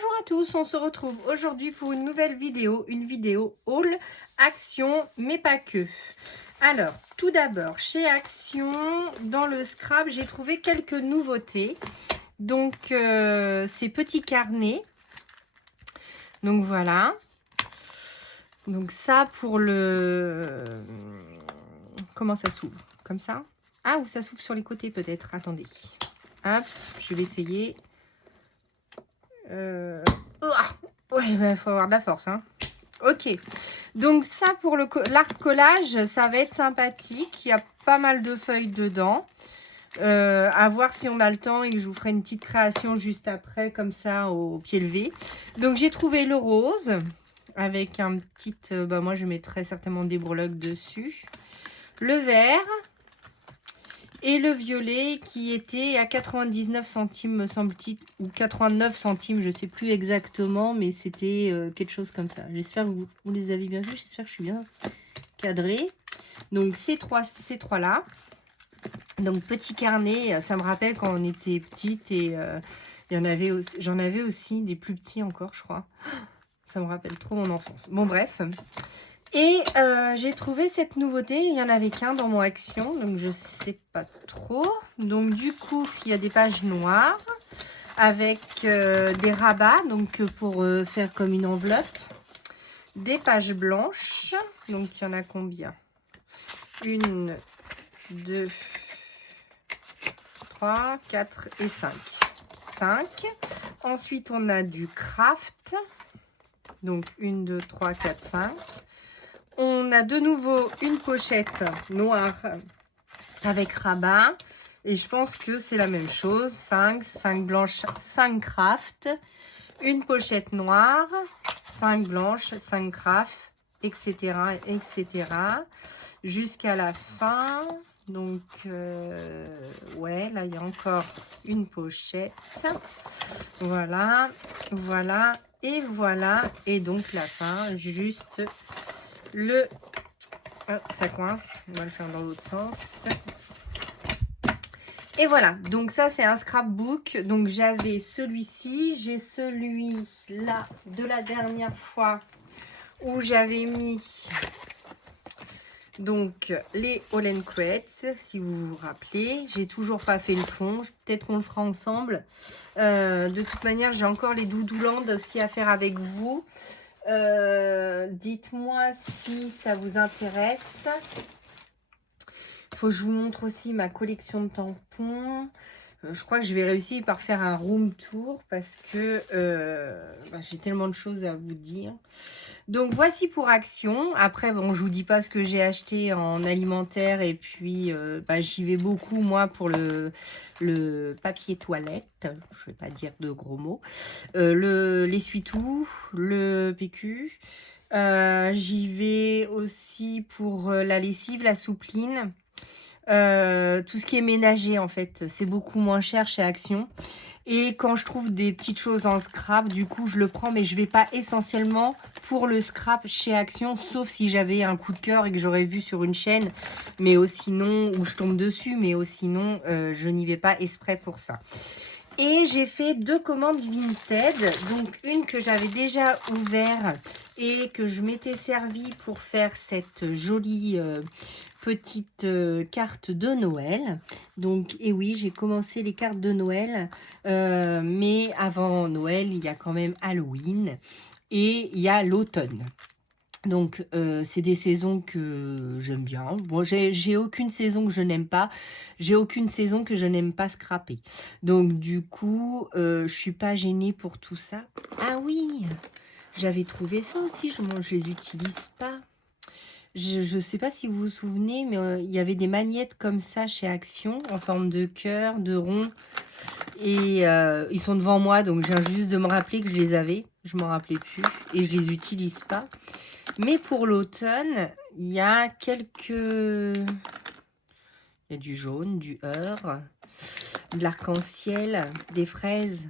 Bonjour à tous, on se retrouve aujourd'hui pour une nouvelle vidéo, une vidéo haul Action, mais pas que. Alors, tout d'abord, chez Action, dans le scrap, j'ai trouvé quelques nouveautés. Donc, ces petits carnets. Donc, voilà. Donc, ça pour le... Comment ça s'ouvre? Comme ça? Ah, ou ça s'ouvre sur les côtés peut-être. Attendez. Hop, je vais essayer. Ouais, il faut avoir de la force, hein. Ok, donc ça pour l'art collage, ça va être sympathique. Il y a pas mal de feuilles dedans. À voir si on a le temps et je vous ferai une petite création juste après, comme ça, au pied levé. Donc j'ai trouvé le rose avec un petit... moi je mettrai certainement des breloques dessus. Le vert. Et le violet qui était à 99 centimes, me semble-t-il, ou 89 centimes, je ne sais plus exactement, mais c'était quelque chose comme ça. J'espère que vous les avez bien vus, j'espère que je suis bien cadrée. Donc ces trois-là. Donc petit carnet, ça me rappelle quand on était petite et j'en avais aussi des plus petits encore, je crois. Ça me rappelle trop mon enfance. Bon bref. Et j'ai trouvé cette nouveauté, il n'y en avait qu'un dans mon Action, donc je sais pas trop. Donc du coup, il y a des pages noires avec des rabats, donc pour faire comme une enveloppe. Des pages blanches, donc il y en a combien? 1, 2, 3, 4 et 5. 5. Ensuite, on a du craft, donc 1, 2, 3, 4, 5. On a de nouveau une pochette noire avec rabat. Et je pense que c'est la même chose. 5 blanches, 5 craft. Une pochette noire, 5 blanches, 5 craft, etc. etc. Jusqu'à la fin. Donc, ouais, là, il y a encore une pochette. Voilà, voilà et voilà. Et donc, la fin, juste... ça coince, on va le faire dans l'autre sens. Et voilà, donc ça c'est un scrapbook. Donc j'avais celui-ci, j'ai celui-là de la dernière fois où j'avais mis donc les All Creates, si vous vous rappelez. J'ai toujours pas fait le fond, peut-être qu'on le fera ensemble. De toute manière, j'ai encore les Doudouland aussi à faire avec vous. Dites-moi si ça vous intéresse. Il faut que je vous montre aussi ma collection de tampons. Je crois que je vais réussir par faire un room tour parce que j'ai tellement de choses à vous dire. Donc voici pour Action. Après, bon, je vous dis pas ce que j'ai acheté en alimentaire et puis j'y vais beaucoup moi pour le papier toilette. Je vais pas dire de gros mots. L'essuie-tout, le PQ. J'y vais aussi pour la lessive, la soupline. Tout ce qui est ménager en fait, c'est beaucoup moins cher chez Action. Et quand je trouve des petites choses en scrap, du coup je le prends, mais je vais pas essentiellement pour le scrap chez Action, sauf si j'avais un coup de cœur et que j'aurais vu sur une chaîne, mais sinon, ou je tombe dessus, mais sinon je n'y vais pas exprès pour ça. Et j'ai fait 2 commandes Vinted, donc une que j'avais déjà ouverte et que je m'étais servi pour faire cette jolie petite carte de Noël. Donc, et oui, j'ai commencé les cartes de Noël, mais avant Noël, il y a quand même Halloween et il y a l'automne. Donc, c'est des saisons que j'aime bien. Bon, j'ai aucune saison que je n'aime pas. J'ai aucune saison que je n'aime pas scraper. Donc, du coup, je suis pas gênée pour tout ça. Ah oui, j'avais trouvé ça aussi. Je les utilise pas. Je ne sais pas si vous vous souvenez, mais il y avait des magnettes comme ça chez Action, en forme de cœur, de rond. Et ils sont devant moi, donc je viens juste de me rappeler que je les avais. Je ne m'en rappelais plus et je les utilise pas. Mais pour l'automne, il y a quelques... Il y a du jaune, du heurt, de l'arc-en-ciel, des fraises.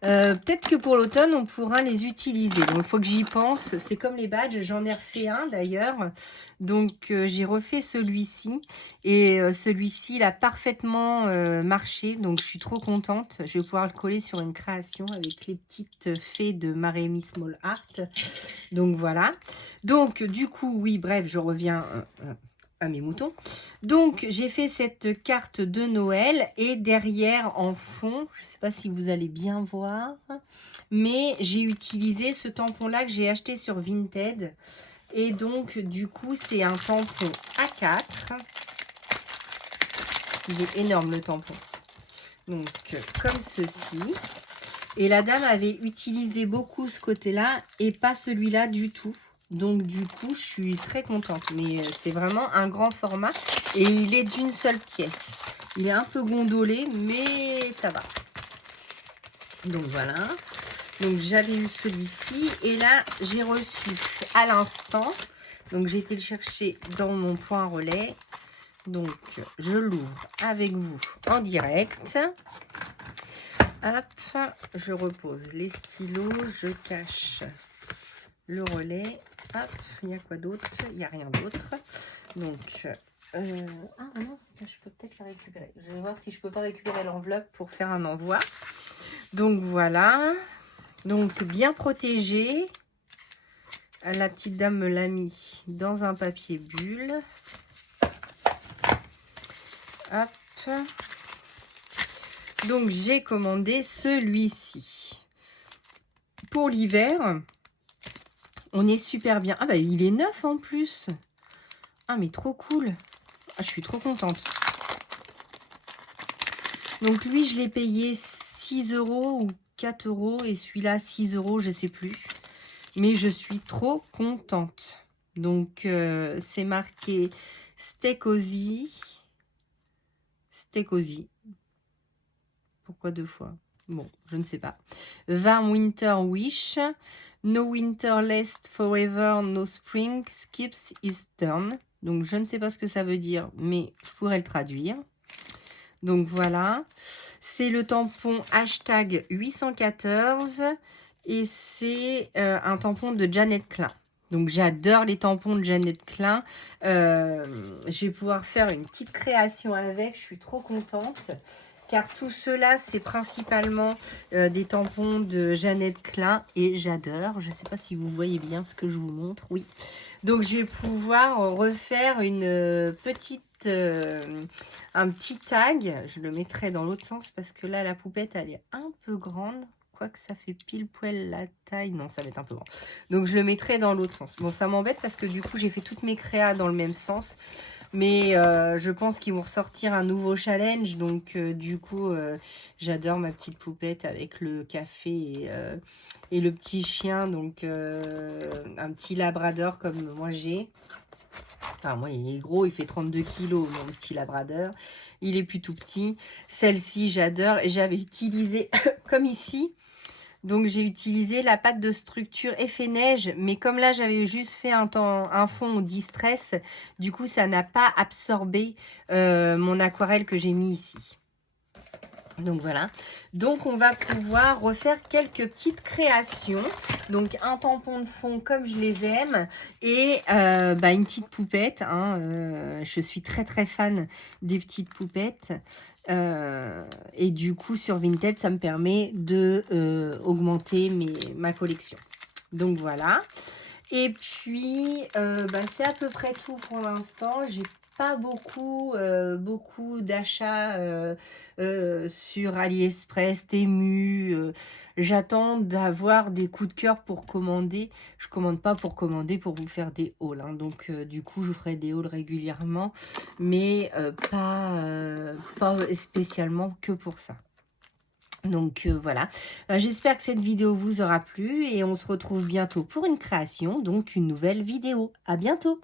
Peut-être que pour l'automne, on pourra les utiliser. Donc, il faut que j'y pense. C'est comme les badges. J'en ai refait un d'ailleurs. Donc, j'ai refait celui-ci. Et celui-ci, il a parfaitement marché. Donc, je suis trop contente. Je vais pouvoir le coller sur une création avec les petites fées de Marémy Small Art. Donc, voilà. Donc, du coup, oui, bref, je reviens à mes moutons. Donc, j'ai fait cette carte de Noël et derrière, en fond, je ne sais pas si vous allez bien voir, mais j'ai utilisé ce tampon-là que j'ai acheté sur Vinted. Et donc, du coup, c'est un tampon A4. Il est énorme, le tampon. Donc, comme ceci. Et la dame avait utilisé beaucoup ce côté-là et pas celui-là du tout. Donc, du coup, je suis très contente. Mais c'est vraiment un grand format. Et il est d'une seule pièce. Il est un peu gondolé, mais ça va. Donc, voilà. Donc, j'avais eu celui-ci. Et là, j'ai reçu à l'instant. Donc, j'ai été le chercher dans mon point relais. Donc, je l'ouvre avec vous en direct. Hop, je repose les stylos. Je cache le relais. Hop, il y a quoi d'autre? Il n'y a rien d'autre. Donc, ah non, je peux peut-être la récupérer. Je vais voir si je peux pas récupérer l'enveloppe pour faire un envoi. Donc, voilà. Donc, bien protégé. La petite dame me l'a mis dans un papier bulle. Hop. Donc, j'ai commandé celui-ci. Pour l'hiver, on est super bien. Ah, bah, il est neuf en plus. Ah, mais trop cool. Ah, je suis trop contente. Donc, lui, je l'ai payé 6 € ou 4 € et celui-là, 6 €, je sais plus. Mais je suis trop contente. Donc, c'est marqué Steakozy. Steakozy. Pourquoi 2 fois? Bon, je ne sais pas. Warm Winter Wish. No winter lasts forever, no spring skips its turn. Donc, je ne sais pas ce que ça veut dire, mais je pourrais le traduire. Donc, voilà. C'est le tampon hashtag 814 et c'est un tampon de Janet Klein. Donc, j'adore les tampons de Janet Klein. Je vais pouvoir faire une petite création avec. Je suis trop contente. Car tout cela, c'est principalement des tampons de Janet Klein et j'adore. Je ne sais pas si vous voyez bien ce que je vous montre. Oui. Donc, je vais pouvoir refaire une petite, un petit tag. Je le mettrai dans l'autre sens parce que là, la poupette, elle est un peu grande. Quoique ça fait pile poil la taille. Non, ça va être un peu grand. Donc, je le mettrai dans l'autre sens. Bon, ça m'embête parce que du coup, j'ai fait toutes mes créas dans le même sens. Mais je pense qu'ils vont ressortir un nouveau challenge. Donc, du coup, j'adore ma petite poupette avec le café et le petit chien. Donc, un petit labrador comme moi j'ai. Enfin, moi, il est gros, il fait 32 kilos, mon petit labrador. Il est plus tout petit. Celle-ci, j'adore. Et j'avais utilisé, comme ici, donc j'ai utilisé la pâte de structure effet neige, mais comme là j'avais juste fait un fond distress, du coup ça n'a pas absorbé mon aquarelle que j'ai mis ici. Donc voilà, donc on va pouvoir refaire quelques petites créations. Donc un tampon de fond comme je les aime et une petite poupette. Je suis très très fan des petites poupettes. Et du coup sur Vinted ça me permet de augmenter ma collection. Donc voilà. Et puis c'est à peu près tout pour l'instant. J'ai pas beaucoup d'achats sur AliExpress, Temu. J'attends d'avoir des coups de cœur pour commander. Je commande pas pour commander, pour vous faire des hauls. Donc du coup, je ferai des hauls régulièrement, mais pas spécialement que pour ça. Donc voilà, j'espère que cette vidéo vous aura plu et on se retrouve bientôt pour une création, donc une nouvelle vidéo. À bientôt!